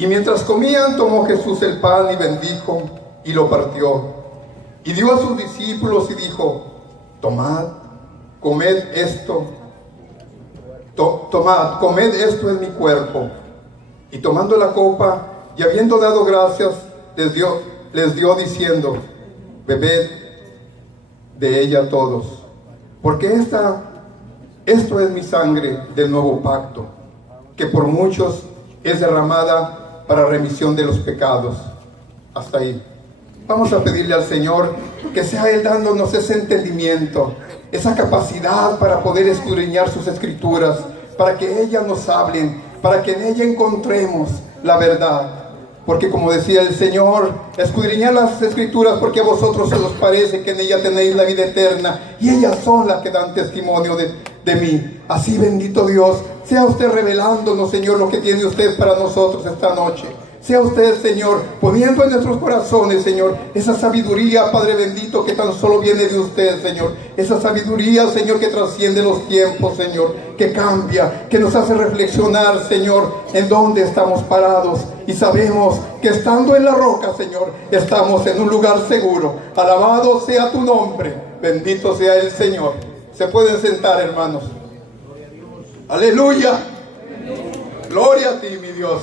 Y mientras comían, tomó Jesús el pan y bendijo y lo partió. Y dio a sus discípulos y dijo: tomad, comed esto. Tomad, comed, esto es mi cuerpo. Y tomando la copa y habiendo dado gracias, les dio diciendo: bebed de ella todos, porque esto es mi sangre del nuevo pacto, que por muchos es derramada para remisión de los pecados. Hasta ahí. Vamos a pedirle al Señor que sea Él dándonos ese entendimiento, esa capacidad para poder escudriñar sus escrituras, para que ellas nos hablen, para que en ella encontremos la verdad. Porque como decía el Señor, escudriñad las escrituras porque a vosotros os parece que en ella tenéis la vida eterna, y ellas son las que dan testimonio de mí. Así, bendito Dios, sea usted revelándonos, Señor, lo que tiene usted para nosotros esta noche. Sea usted, Señor, poniendo en nuestros corazones, Señor, esa sabiduría, Padre bendito, que tan solo viene de usted, Señor. Esa sabiduría, Señor, que trasciende los tiempos, Señor, que cambia, que nos hace reflexionar, Señor, en dónde estamos parados. Y sabemos que estando en la roca, Señor, estamos en un lugar seguro. Alabado sea tu nombre, bendito sea el Señor. Se pueden sentar, hermanos. Aleluya. Gloria a ti, mi Dios.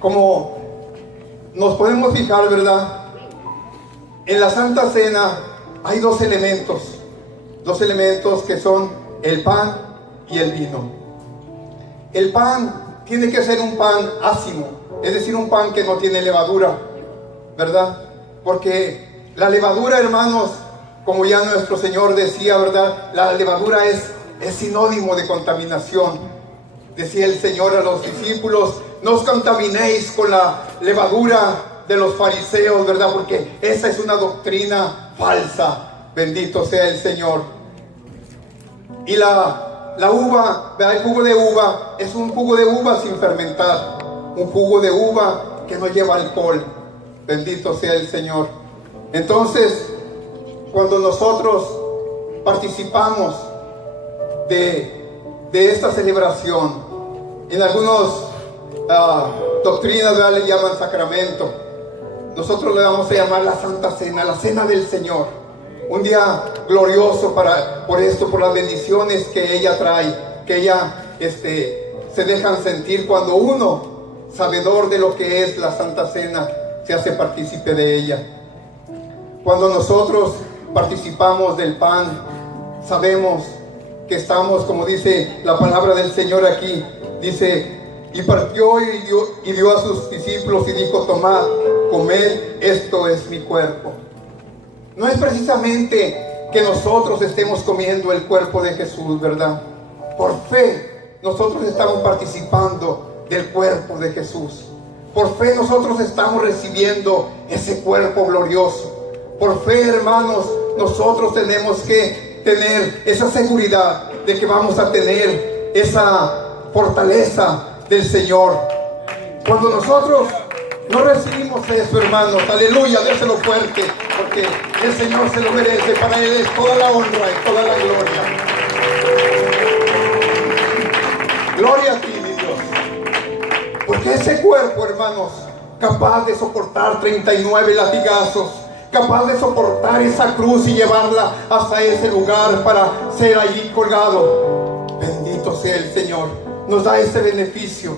Como nos podemos fijar, ¿verdad? En la Santa Cena hay dos elementos que son el pan y el vino. El pan tiene que ser un pan ácimo, es decir, un pan que no tiene levadura, ¿verdad? Porque la levadura, hermanos, como ya nuestro Señor decía, ¿verdad? La levadura es sinónimo de contaminación. Decía el Señor a los discípulos: no os contaminéis con la levadura de los fariseos, ¿verdad? Porque esa es una doctrina falsa. Bendito sea el Señor. Y la uva, ¿verdad? El jugo de uva es un jugo de uva sin fermentar, un jugo de uva que no lleva alcohol. Bendito sea el Señor. Entonces, cuando nosotros participamos de esta celebración, en algunos doctrinas, ¿verdad?, le llaman sacramento. Nosotros le vamos a llamar la Santa Cena, la Cena del Señor. Un día glorioso por las bendiciones que ella trae, que ella se dejan sentir cuando uno, sabedor de lo que es la Santa Cena, se hace partícipe de ella. Cuando nosotros participamos del pan, sabemos que estamos, como dice la palabra del Señor aquí, dice: y partió y dio a sus discípulos y dijo: tomad, comed, esto es mi cuerpo. No es precisamente que nosotros estemos comiendo el cuerpo de Jesús, ¿verdad? Por fe nosotros estamos participando del cuerpo de Jesús. Por fe nosotros estamos recibiendo ese cuerpo glorioso. Por fe, hermanos, nosotros tenemos que tener esa seguridad de que vamos a tener esa fortaleza del Señor. Cuando nosotros no recibimos eso, hermanos, aleluya, déselo fuerte, porque el Señor se lo merece. Para Él es toda la honra y toda la gloria. Gloria a ti, mi Dios. Porque ese cuerpo, hermanos, capaz de soportar 39 latigazos, capaz de soportar esa cruz y llevarla hasta ese lugar para ser allí colgado, bendito sea el Señor, nos da ese beneficio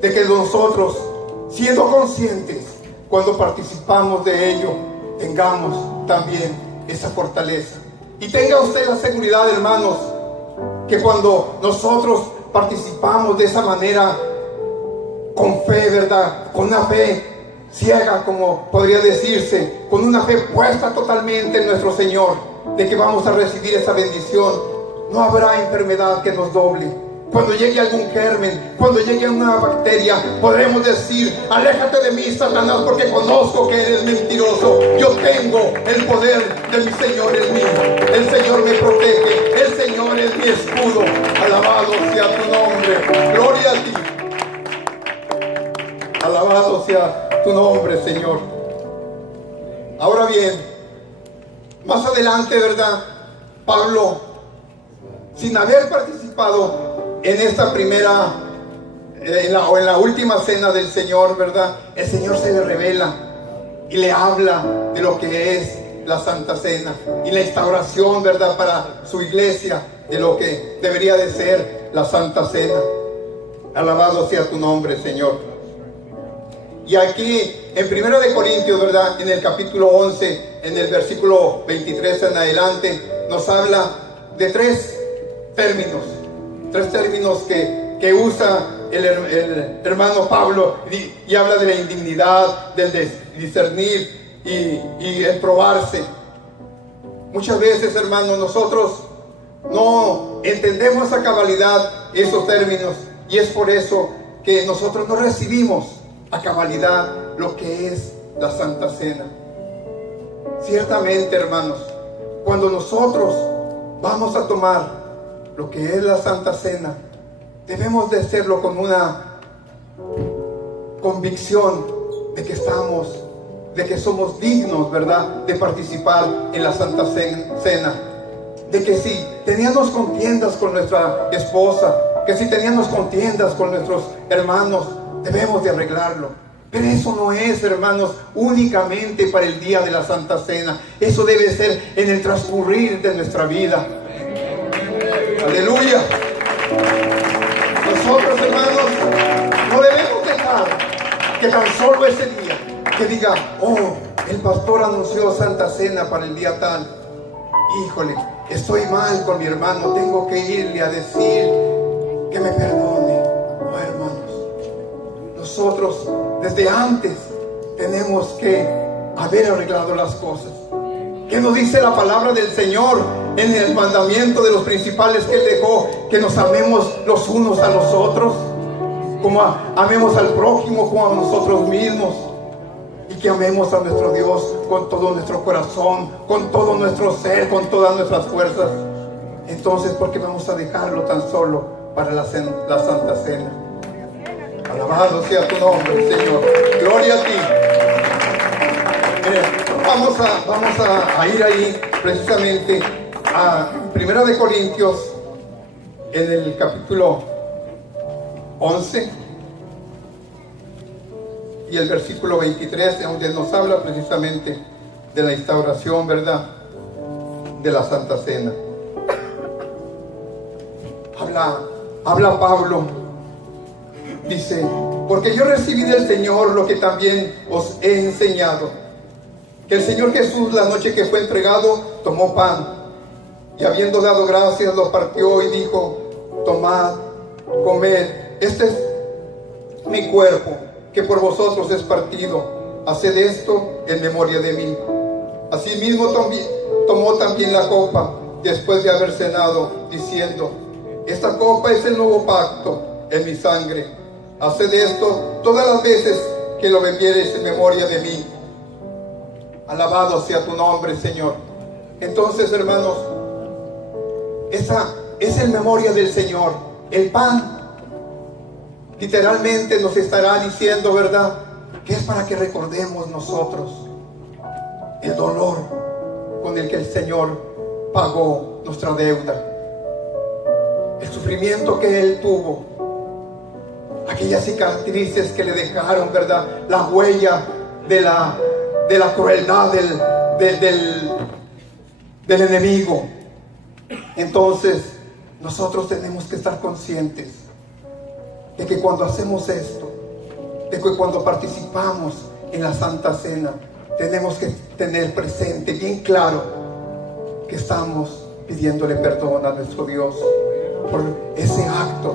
de que nosotros, siendo conscientes, cuando participamos de ello, tengamos también esa fortaleza. Y tenga usted la seguridad, hermanos, que cuando nosotros participamos de esa manera, con fe, ¿verdad?, con una fe ciega, como podría decirse, con una fe puesta totalmente en nuestro Señor, de que vamos a recibir esa bendición, no habrá enfermedad que nos doble. Cuando llegue algún germen, cuando llegue una bacteria, podremos decir: aléjate de mí, Satanás, porque conozco que eres mentiroso. Yo tengo el poder de mi Señor en mí. El Señor me protege, el Señor es mi escudo. Alabado sea tu nombre. Gloria a ti. Alabado sea tu nombre, Señor. Ahora bien, más adelante, ¿verdad?, Pablo, sin haber participado en esta primera en la última cena del Señor, ¿verdad? El Señor se le revela y le habla de lo que es la Santa Cena y la instauración, ¿verdad?, para su iglesia, de lo que debería de ser la Santa Cena. Alabado sea tu nombre, Señor. Y aquí en 1 de Corintios, ¿verdad?, en el capítulo 11, en el versículo 23 en adelante, nos habla de tres términos que usa el hermano Pablo, y habla de la indignidad, del discernir y el probarse. Muchas veces, hermanos, nosotros no entendemos a cabalidad esos términos, y es por eso que nosotros no recibimos a cabalidad lo que es la Santa Cena. Ciertamente, hermanos, cuando nosotros vamos a tomar lo que es la Santa Cena, debemos de hacerlo con una convicción de que somos dignos, ¿verdad?, de participar en la Santa Cena. De que si teníamos contiendas con nuestra esposa, que si teníamos contiendas con nuestros hermanos, debemos de arreglarlo. Pero eso no es, hermanos, únicamente para el día de la Santa Cena. Eso debe ser en el transcurrir de nuestra vida. Aleluya. Nosotros, hermanos, no debemos dejar que tan solo ese día, que diga, oh, el pastor anunció Santa Cena para el día tal. Híjole, estoy mal con mi hermano, tengo que irle a decir que me perdone. Oh, hermanos, nosotros desde antes tenemos que haber arreglado las cosas. ¿Qué nos dice la palabra del Señor en el mandamiento de los principales que Él dejó? Que nos amemos los unos a los otros, como amemos al prójimo como a nosotros mismos, y que amemos a nuestro Dios con todo nuestro corazón, con todo nuestro ser, con todas nuestras fuerzas. Entonces, ¿por qué vamos a dejarlo tan solo para la Santa Cena? Alabado sea tu nombre, Señor. Gloria a ti. Vamos a ir ahí precisamente a 1 de Corintios, en el capítulo 11 y el versículo 23, donde nos habla precisamente de la instauración, ¿verdad?, de la Santa Cena. Habla Pablo, dice, porque yo recibí del Señor lo que también os he enseñado, que el Señor Jesús, la noche que fue entregado, tomó pan, y habiendo dado gracias, lo partió y dijo, tomad, comed, este es mi cuerpo, que por vosotros es partido, haced esto en memoria de mí. Asimismo tomó también la copa, después de haber cenado, diciendo, esta copa es el nuevo pacto en mi sangre, haced esto todas las veces que lo bebiereis en memoria de mí. Alabado sea tu nombre, Señor. Entonces, hermanos, esa es en memoria del Señor. El pan literalmente nos estará diciendo, ¿verdad?, que es para que recordemos nosotros el dolor con el que el Señor pagó nuestra deuda, el sufrimiento que Él tuvo, aquellas cicatrices que le dejaron, ¿verdad?, la huella de la crueldad del enemigo. Entonces, nosotros tenemos que estar conscientes de que cuando hacemos esto, de que cuando participamos en la Santa Cena, tenemos que tener presente, bien claro, que estamos pidiéndole perdón a nuestro Dios por ese acto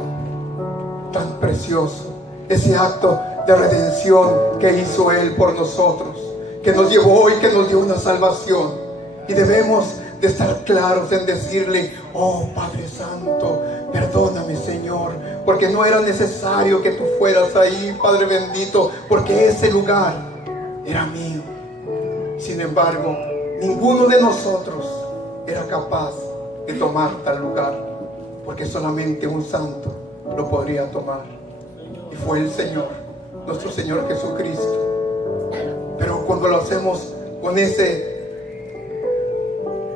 tan precioso, ese acto de redención que hizo Él por nosotros, que nos llevó y que nos dio una salvación. Y debemos de estar claros en decirle, oh Padre Santo, perdóname, Señor, porque no era necesario que tú fueras ahí, Padre bendito, porque ese lugar era mío. Sin embargo, ninguno de nosotros era capaz de tomar tal lugar, porque solamente un santo lo podría tomar, y fue el Señor, nuestro Señor Jesucristo. Pero cuando lo hacemos con esa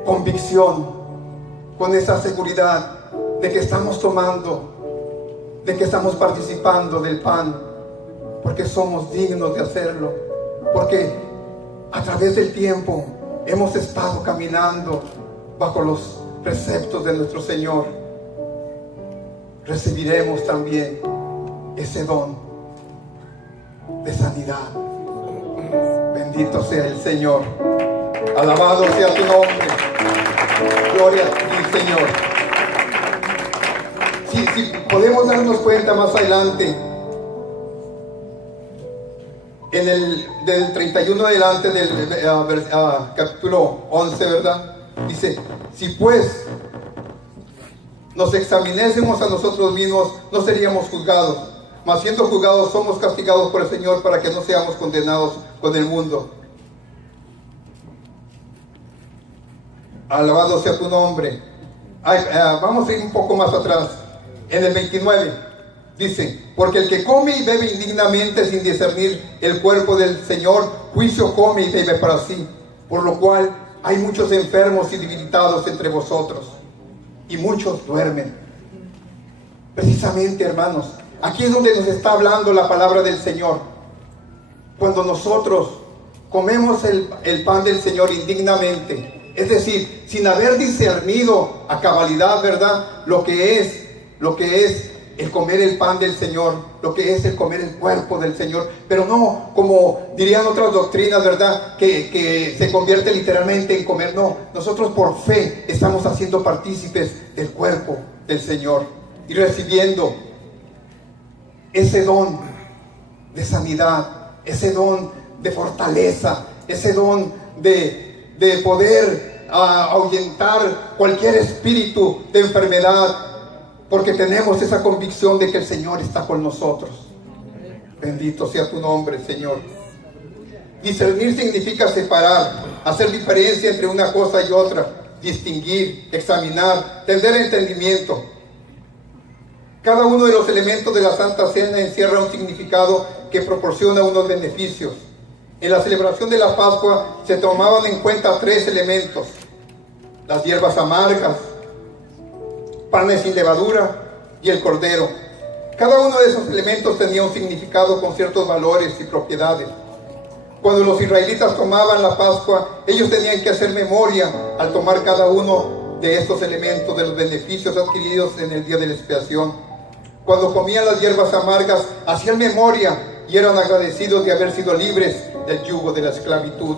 convicción, con esa seguridad de que estamos tomando de que estamos participando del pan, porque somos dignos de hacerlo, porque a través del tiempo hemos estado caminando bajo los preceptos de nuestro Señor. Recibiremos también ese don de sanidad. Bendito sea el Señor. Alabado sea tu nombre. Gloria a ti, Señor. Si podemos darnos cuenta más adelante, del 31 adelante del capítulo 11, ¿verdad? Dice, si pues nos examinésemos a nosotros mismos, no seríamos juzgados, mas siendo juzgados somos castigados por el Señor para que no seamos condenados con el mundo. Alabado sea tu nombre. Vamos a ir un poco más atrás. En el 29 dice, porque el que come y bebe indignamente sin discernir el cuerpo del Señor, juicio come y bebe para sí, por lo cual hay muchos enfermos y debilitados entre vosotros, y muchos duermen. Precisamente, hermanos, aquí es donde nos está hablando la palabra del Señor. Cuando nosotros comemos el pan del Señor indignamente, es decir, sin haber discernido a cabalidad, ¿verdad?, lo que es el comer el pan del Señor, lo que es el comer el cuerpo del Señor, pero no como dirían otras doctrinas, ¿verdad?, que se convierte literalmente en comer. No, nosotros por fe estamos haciendo partícipes del cuerpo del Señor y recibiendo ese don de sanidad, ese don de fortaleza, ese don de poder ahuyentar cualquier espíritu de enfermedad, porque tenemos esa convicción de que el Señor está con nosotros. Bendito sea tu nombre, Señor. Discernir significa separar, hacer diferencia entre una cosa y otra, distinguir, examinar, tener entendimiento. Cada uno de los elementos de la Santa Cena encierra un significado que proporciona unos beneficios. En la celebración de la Pascua se tomaban en cuenta 3 elementos: las hierbas amargas, panes sin levadura y el cordero. Cada uno de esos elementos tenía un significado con ciertos valores y propiedades. Cuando los israelitas tomaban la Pascua, ellos tenían que hacer memoria al tomar cada uno de estos elementos de los beneficios adquiridos en el día de la expiación. Cuando comían las hierbas amargas, hacían memoria y eran agradecidos de haber sido libres del yugo de la esclavitud.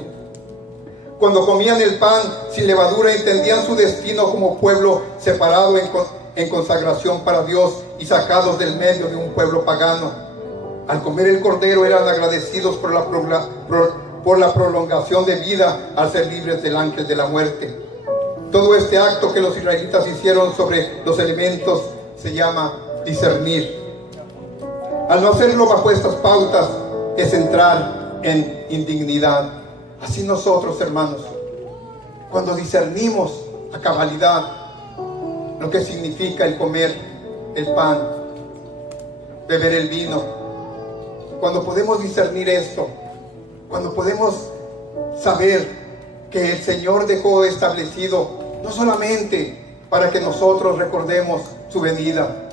Cuando comían el pan sin levadura, entendían su destino como pueblo separado en consagración para Dios y sacados del medio de un pueblo pagano. Al comer el cordero eran agradecidos por la prolongación de vida al ser libres del ángel de la muerte. Todo este acto que los israelitas hicieron sobre los elementos se llama discernir. Al no hacerlo bajo estas pautas es entrar en indignidad. Así nosotros, hermanos, cuando discernimos a cabalidad lo que significa el comer el pan, beber el vino, cuando podemos discernir esto, cuando podemos saber que el Señor dejó establecido no solamente para que nosotros recordemos su venida,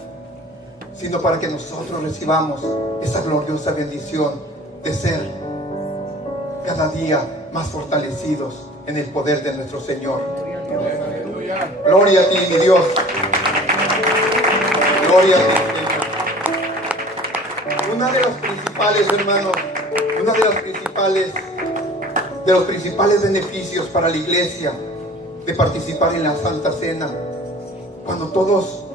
sino para que nosotros recibamos esa gloriosa bendición de ser cada día más fortalecidos en el poder de nuestro Señor. Gloria a ti, mi Dios. Gloria a ti, Señor. Una de las principales, hermanos, de los principales beneficios para la iglesia de participar en la Santa Cena, cuando todos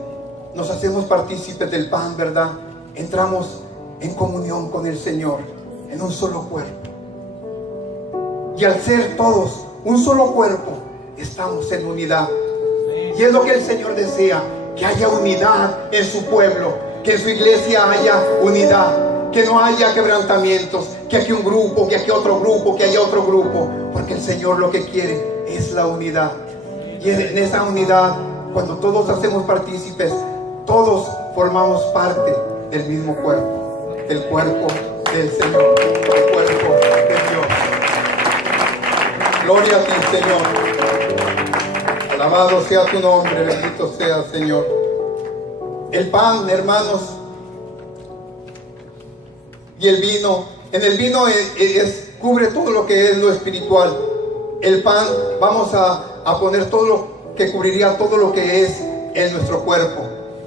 nos hacemos partícipes del pan, ¿verdad?, entramos en comunión con el Señor, en un solo cuerpo. Y al ser todos un solo cuerpo, estamos en unidad. Y es lo que el Señor desea, que haya unidad en su pueblo, que en su iglesia haya unidad, que no haya quebrantamientos, que aquí un grupo, que aquí otro grupo, que haya otro grupo, porque el Señor lo que quiere es la unidad. Y en esa unidad, cuando todos hacemos partícipes, todos formamos parte del mismo cuerpo, del cuerpo del Señor, del cuerpo de Dios. Gloria a ti, Señor. Alabado sea tu nombre, bendito sea, Señor. El pan, hermanos, y el vino. En el vino cubre todo lo que es lo espiritual. El pan, vamos a poner todo lo que cubriría todo lo que es en nuestro cuerpo.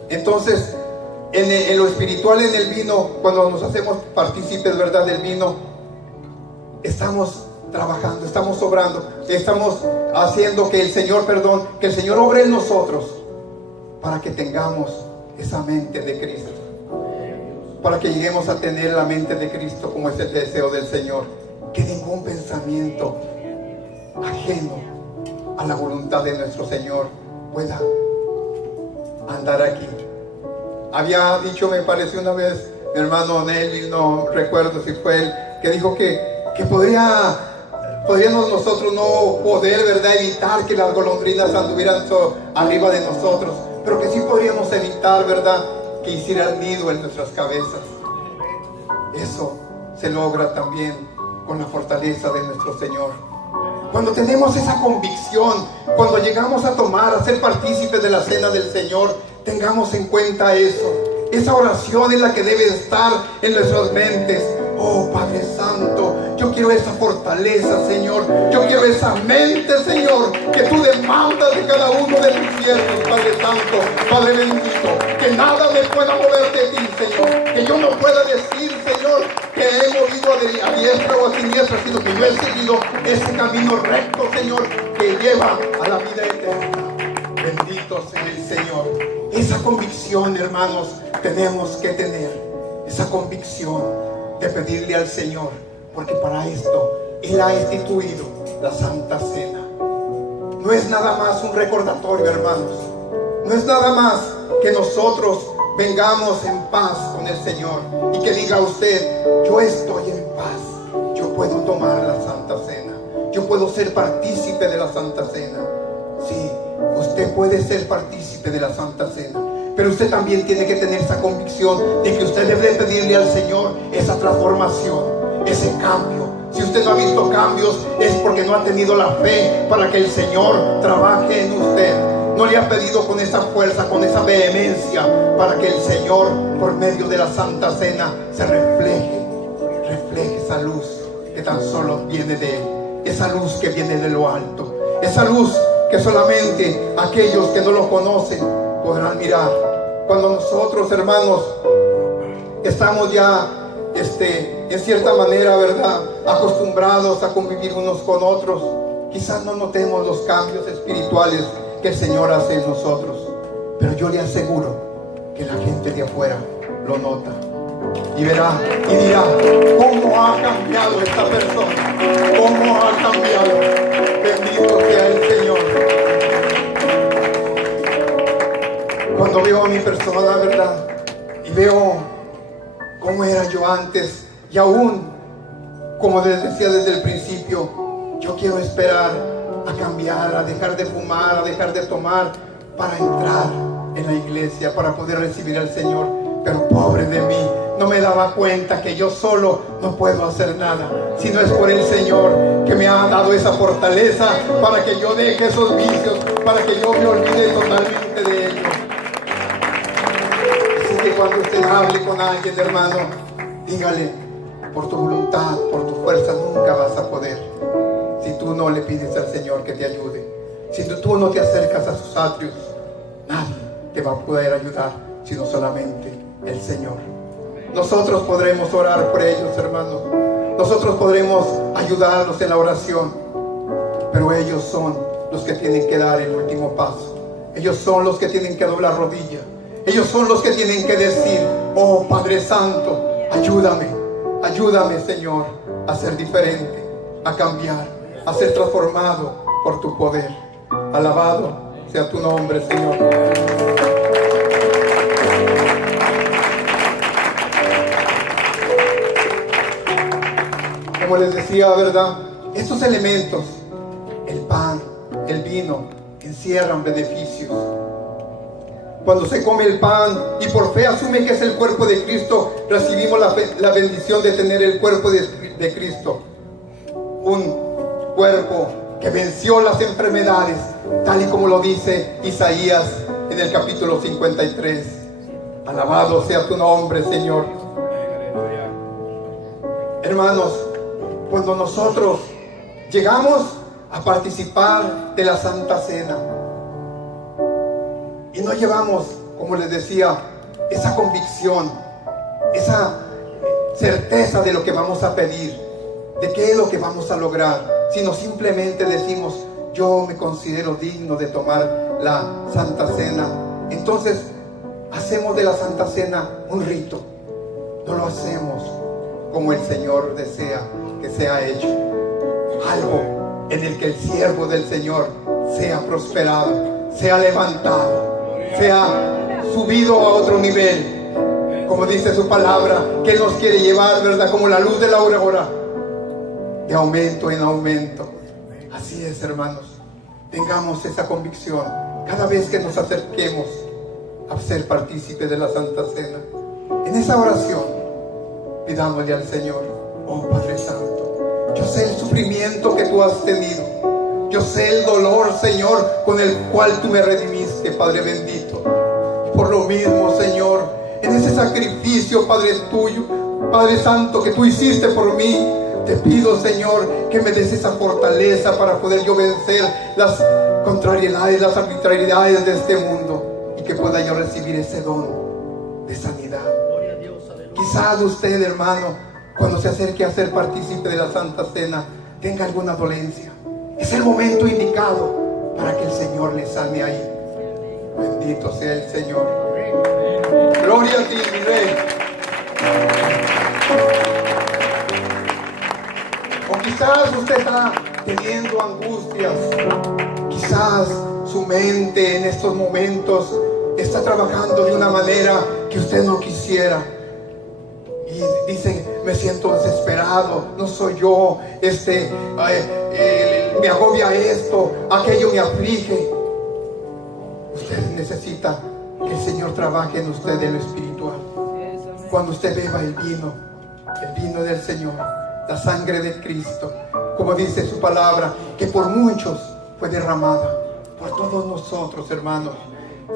Entonces, en lo espiritual, en el vino, cuando nos hacemos partícipes, ¿verdad?, del vino, estamos trabajando, estamos obrando, estamos haciendo que el Señor obre en nosotros, para que tengamos esa mente de Cristo, para que lleguemos a tener la mente de Cristo, como es el deseo del Señor, que ningún pensamiento ajeno a la voluntad de nuestro Señor pueda andar aquí. Había dicho, me parece una vez, mi hermano Nelly, no recuerdo si fue él, que dijo que podríamos nosotros no poder, ¿verdad?, evitar que las golondrinas anduvieran arriba de nosotros, pero que sí podríamos evitar, ¿verdad?, que hicieran nido en nuestras cabezas. Eso se logra también con la fortaleza de nuestro Señor. Cuando tenemos esa convicción, cuando llegamos a ser partícipes de la cena del Señor, tengamos en cuenta eso. Esa oración es la que debe estar en nuestras mentes. Oh Padre Santo, yo quiero esa fortaleza, Señor. Yo quiero esa mente, Señor, que tú demandas de cada uno de tus siervos, Padre Santo, Padre bendito. Que nada me pueda mover de ti, Señor. Que yo no pueda decir, Señor, que he movido a diestra o a siniestra, sino que yo he seguido ese camino recto, Señor, que lleva a la vida eterna. Bendito sea el Señor. Esa convicción, hermanos, tenemos que tener. Esa convicción de pedirle al Señor, porque para esto Él ha instituido la Santa Cena. No es nada más un recordatorio, hermanos. No es nada más que nosotros vengamos en paz con el Señor y que diga usted: yo estoy en paz, yo puedo tomar la Santa Cena, yo puedo ser partícipe de la Santa Cena. Sí, usted puede ser partícipe de la Santa Cena, pero usted también tiene que tener esa convicción de que usted debe pedirle al Señor esa transformación, ese cambio. Si usted no ha visto cambios, es porque no ha tenido la fe para que el Señor trabaje en usted. No le ha pedido con esa fuerza, con esa vehemencia, para que el Señor, por medio de la Santa Cena, se refleje esa luz que tan solo viene de Él, esa luz que viene de lo alto, esa luz que solamente aquellos que no lo conocen podrán mirar. Cuando nosotros, hermanos, estamos ya en cierta manera, ¿verdad?, acostumbrados a convivir unos con otros, quizás no notemos los cambios espirituales que el Señor hace en nosotros, pero yo le aseguro que la gente de afuera lo nota y verá y dirá: ¿cómo ha cambiado esta persona? ¿Cómo ha cambiado? Bendito sea el Señor. Cuando veo a mi persona, ¿verdad?, y veo cómo era yo antes, y aún, como les decía desde el principio, yo quiero esperar a cambiar, a dejar de fumar, a dejar de tomar, para entrar en la iglesia, para poder recibir al Señor. Pero pobre de mí, no me daba cuenta que yo solo no puedo hacer nada, si no es por el Señor que me ha dado esa fortaleza para que yo deje esos vicios, para que yo me olvide totalmente de ellos. Así que cuando usted hable con alguien, hermano, dígale: por tu voluntad, por tu fuerza nunca vas a poder, si tú no le pides al Señor que te ayude. Si tú no te acercas a sus atrios, nadie te va a poder ayudar, sino solamente el Señor. Nosotros podremos orar por ellos, hermanos. Nosotros podremos ayudarlos en la oración, pero ellos son los que tienen que dar el último paso. Ellos son los que tienen que doblar rodilla. Ellos son los que tienen que decir: oh Padre Santo, ayúdame, ayúdame, Señor, a ser diferente, a cambiar, a ser transformado por tu poder. Alabado sea tu nombre, Señor. Como les decía, ¿verdad?, estos elementos, el pan, el vino, encierran beneficios. Cuando se come el pan y por fe asume que es el cuerpo de Cristo, recibimos la bendición de tener el cuerpo de Cristo. Un cuerpo que venció las enfermedades, tal y como lo dice Isaías en el capítulo 53. Alabado sea tu nombre, Señor. Hermanos, cuando nosotros llegamos a participar de la Santa Cena y no llevamos, como les decía, esa convicción, esa certeza de lo que vamos a pedir, de qué es lo que vamos a lograr, sino simplemente decimos: yo me considero digno de tomar la Santa Cena. Entonces hacemos de la Santa Cena un rito. No lo hacemos como el Señor desea que sea hecho. Algo en el que el siervo del Señor sea prosperado, sea levantado, sea subido a otro nivel. Como dice su palabra, que Él nos quiere llevar, ¿verdad? Como la luz de la aurora, de aumento en aumento. Así es, hermanos. Tengamos esa convicción cada vez que nos acerquemos a ser partícipe de la Santa Cena. En esa oración, pidámosle al Señor: oh Padre Santo, yo sé el sufrimiento que tú has tenido. Yo sé el dolor, Señor, con el cual tú me redimiste, Padre bendito. Y por lo mismo, Señor, en ese sacrificio, Padre tuyo, Padre Santo, que tú hiciste por mí, te pido, Señor, que me des esa fortaleza para poder yo vencer las contrariedades, las arbitrariedades de este mundo, y que pueda yo recibir ese don de sanidad. Quizás usted, hermano, cuando se acerque a ser partícipe de la Santa Cena, tenga alguna dolencia. Es el momento indicado para que el Señor le sane ahí. Bendito sea el Señor. Gloria a ti, mi Rey. O quizás usted está teniendo angustias. Quizás su mente en estos momentos está trabajando de una manera que usted no quisiera. Y dicen: me siento desesperado, no soy yo, me agobia esto, aquello me aflige. Usted necesita que el Señor trabaje en usted en lo espiritual. Cuando usted beba el vino del Señor, la sangre de Cristo, como dice su palabra, que por muchos fue derramada, por todos nosotros, hermanos,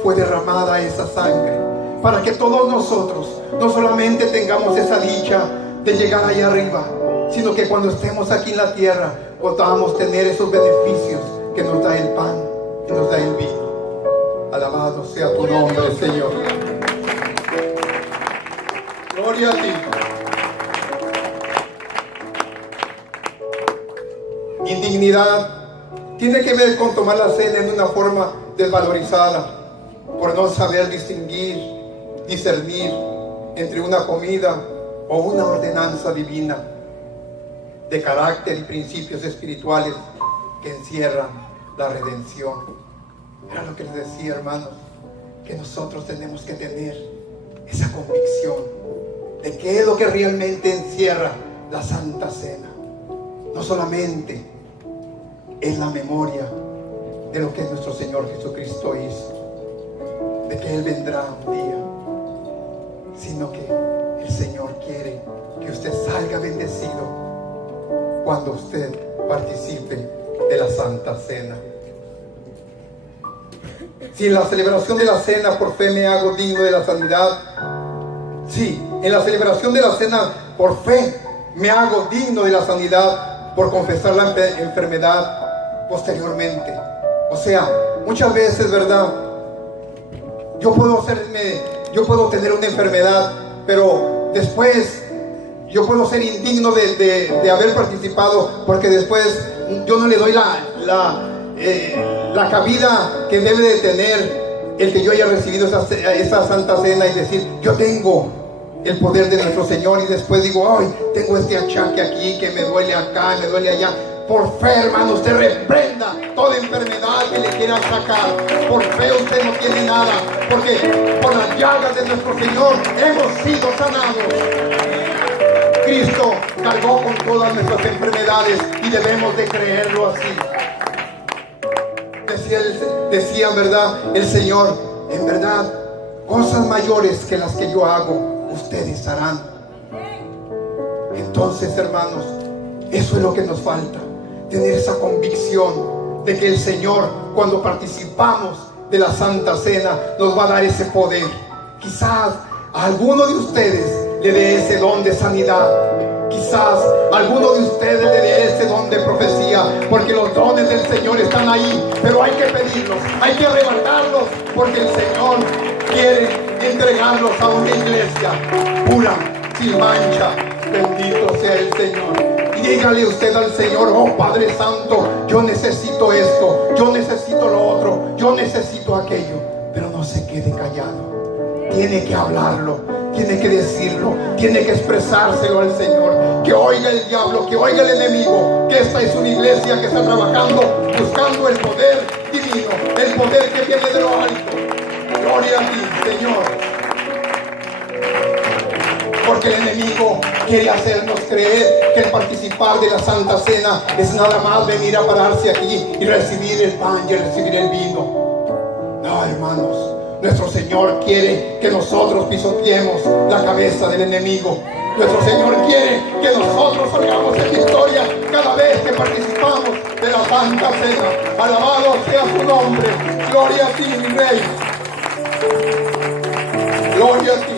fue derramada esa sangre, para que todos nosotros no solamente tengamos esa dicha de llegar allá arriba, sino que cuando estemos aquí en la tierra podamos tener esos beneficios que nos da el pan, que nos da el vino. Alabado sea tu nombre, Señor. Gloria a ti. Indignidad tiene que ver con tomar la cena en una forma desvalorizada, por no saber discernir entre una comida o una ordenanza divina de carácter y principios espirituales que encierran la redención. Era lo que les decía, hermanos, que nosotros tenemos que tener esa convicción de qué es lo que realmente encierra la Santa Cena. No solamente es la memoria de lo que nuestro Señor Jesucristo hizo, de que Él vendrá un día, sino que el Señor quiere que usted salga bendecido cuando usted participe de la Santa Cena. Si en la celebración de la cena por fe me hago digno de la sanidad, sí, en la celebración de la cena por fe me hago digno de la sanidad por confesar la enfermedad posteriormente. O sea, muchas veces, ¿verdad? Yo puedo tener una enfermedad, pero después yo puedo ser indigno de haber participado, porque después yo no le doy la cabida que debe de tener el que yo haya recibido esa Santa Cena, y decir: yo tengo el poder de nuestro Señor, y después digo: ay, tengo este achaque aquí, que me duele acá, me duele allá. Por fe, hermano, usted reprenda toda enfermedad que le quiera sacar. Por fe usted no tiene nada, porque por las llagas de nuestro Señor hemos sido sanados. Cristo cargó con todas nuestras enfermedades y debemos de creerlo así. Decía, ¿verdad?, el Señor: en verdad, cosas mayores que las que yo hago, ustedes harán. Entonces, hermanos, eso es lo que nos falta, tener esa convicción de que el Señor, cuando participamos de la Santa Cena, nos va a dar ese poder. Quizás a alguno de ustedes le dé ese don de sanidad, Quizás alguno de ustedes le dé ese don de profecía, porque los dones del Señor están ahí, pero hay que pedirlos, hay que arrebatarlos, porque el Señor quiere entregarlos a una iglesia pura, sin mancha. Bendito sea el Señor. Y dígale usted al Señor: oh Padre Santo, yo necesito esto, yo necesito lo otro, yo necesito aquello. Pero no se quede callado. Tiene que hablarlo, tiene que decirlo, tiene que expresárselo al Señor. Que oiga el diablo, que oiga el enemigo, que esta es una iglesia que está trabajando, buscando el poder divino, el poder que viene de lo alto. Gloria a ti, Señor. Porque el enemigo quiere hacernos creer que el participar de la Santa Cena es nada más venir a pararse aquí y recibir el pan y recibir el vino. No, hermanos. Nuestro Señor quiere que nosotros pisoteemos la cabeza del enemigo. Nuestro Señor quiere que nosotros salgamos en victoria cada vez que participamos de la Santa Cena. Alabado sea su nombre. Gloria a ti, mi Rey. Gloria a ti.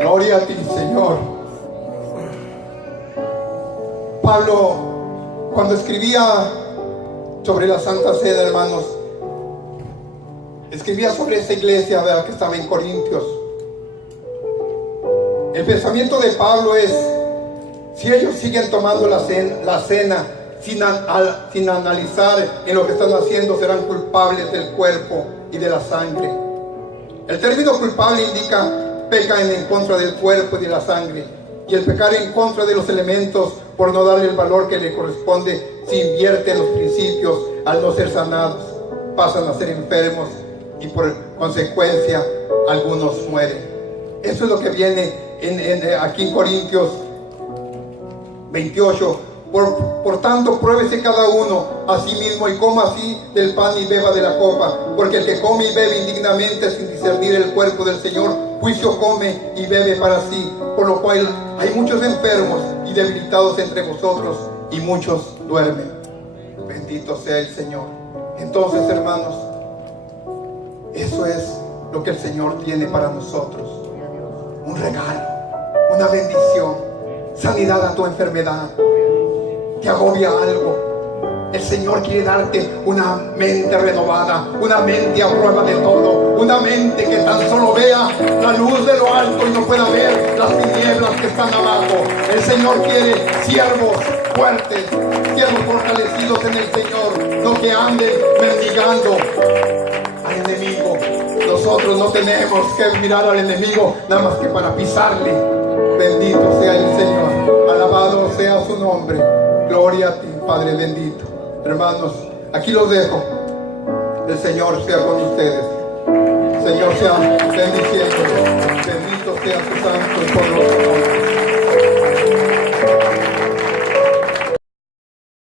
Gloria a ti, Señor. Pablo, cuando escribía sobre la Santa Cena, hermanos, escribía sobre esa iglesia, ¿verdad?, que estaba en Corintios. El pensamiento de Pablo es: si ellos siguen tomando la cena sin analizar en lo que están haciendo, serán culpables del cuerpo y de la sangre. El término culpable indica pecan en contra del cuerpo y de la sangre, y el pecar en contra de los elementos por no darle el valor que le corresponde se invierte en los principios. Al no ser sanados, pasan a ser enfermos y por consecuencia algunos mueren. Eso es lo que viene aquí en Corintios 28. Por tanto, pruébese cada uno a sí mismo y coma así del pan y beba de la copa, porque el que come y bebe indignamente sin discernir el cuerpo del Señor, juicio come y bebe para sí, por lo cual hay muchos enfermos y debilitados entre vosotros, y muchos duermen. Bendito sea el Señor. Entonces, hermanos, eso es lo que el Señor tiene para nosotros: un regalo, una bendición, sanidad a tu enfermedad. Te agobia algo, el Señor quiere darte una mente renovada, una mente a prueba de todo, una mente que tan solo vea la luz de lo alto y no pueda ver las tinieblas que están abajo. El Señor quiere siervos fuertes, siervos fortalecidos en el Señor, no que anden mendigando al enemigo. Nosotros no tenemos que mirar al enemigo nada más que para pisarle. Bendito sea el Señor, alabado sea su nombre. Gloria a ti, Padre bendito. Hermanos, aquí los dejo. El Señor sea con ustedes. El Señor sea bendiciéndolos. Bendito sea su santo y poderoso nombre.